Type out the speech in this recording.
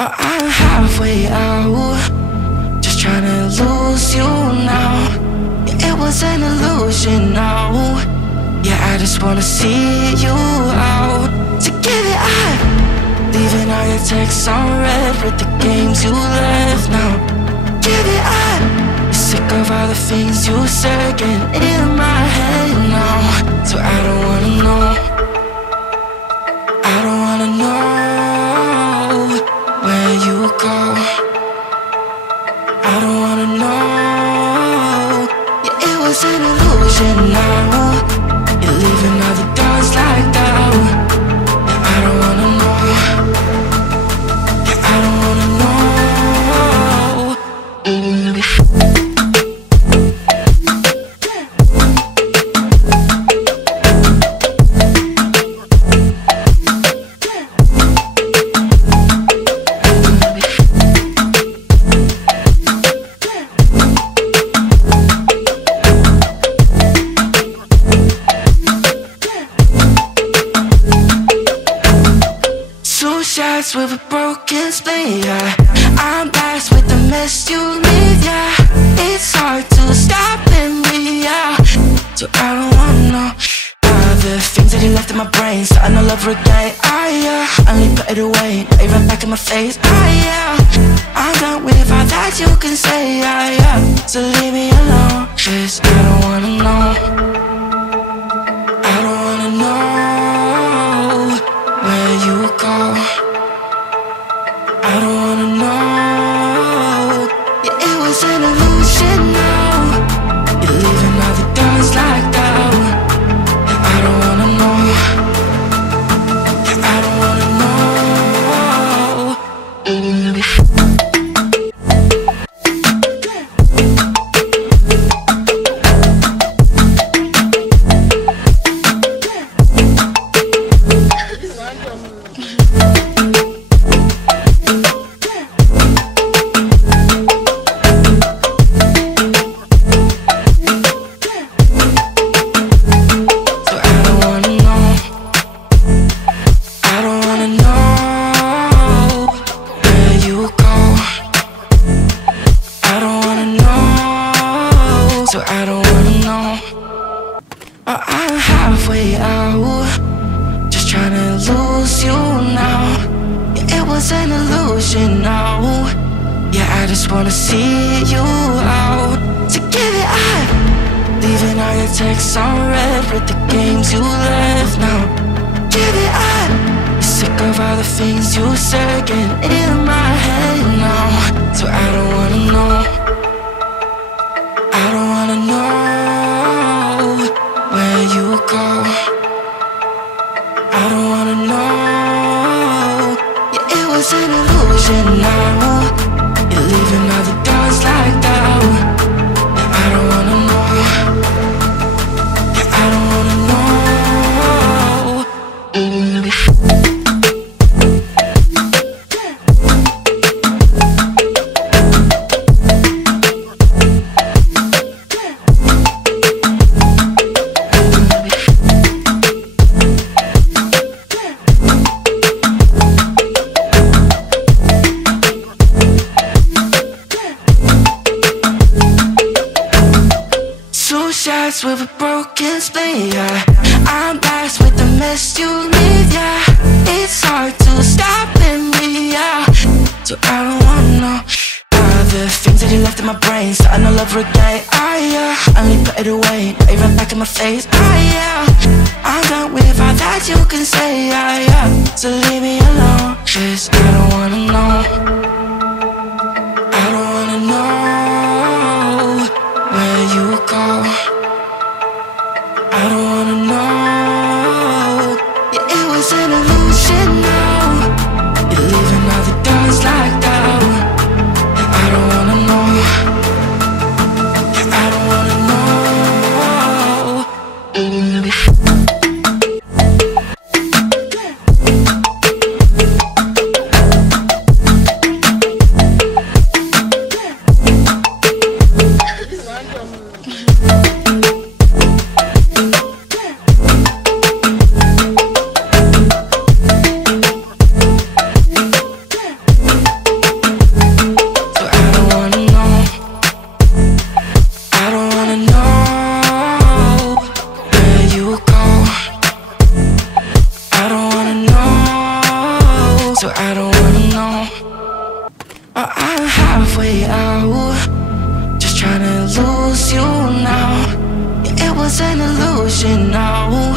I'm halfway out, just trying to lose you now. Yeah, it was an illusion now. Yeah, I just wanna see you out. To give it up, leaving all your texts on red with the games you left now. Give it up, you're sick of all the things you said getting in my head now. So I don't wanna know, I don't wanna know where you go. I don't wanna know. Yeah, it was an illusion now. You're leaving all the doors like that. Yeah, I don't wanna know. Yeah, I don't wanna know. Shots with a broken spleen, yeah. I'm blessed with the mess you leave, yeah. It's hard to stop in me, yeah. So I don't wanna know all the things that you left in my brain, starting all over again. Only put it away, now you're right back in my face. I'm done with all that you can say, so leave me alone, 'cause I don't wanna know. I don't wanna know where you go. I don't wanna know. Yeah, it was an illusion now. You're leaving all the doors like that. Yeah, I don't wanna know. Yeah, I don't wanna know. So I don't wanna know. I'm halfway out, just trying to lose you now. Yeah, it was an illusion now. Yeah, I just wanna see you out. To give it up, leaving all your texts on red with the games you left now. Give it up, you're sick of all the things you said getting in my head now. So I don't wanna know. I don't wanna know where you go. I don't wanna know. Yeah, it was an illusion now. You're leaving all the doors like that. Yeah, I don't wanna know. Yeah, I don't wanna know. Shots with a broken spleen, yeah. I'm blessed with the mess you leave, yeah. It's hard to stop in me, yeah. So I don't wanna know all the things that you left in my brain, starting all over again. Only put it away, now you're right back in my face. I'm done with all that you can say, so leave me alone, 'cause I don't wanna know. I don't wanna know where you go. I don't wanna know. Yeah, it was an illusion now. You're leaving all the doors like that. Yeah, I don't wanna know. Yeah, I don't wanna know. so I don't wanna know. I'm halfway out, just trying to lose you now. Yeah, it was an illusion now.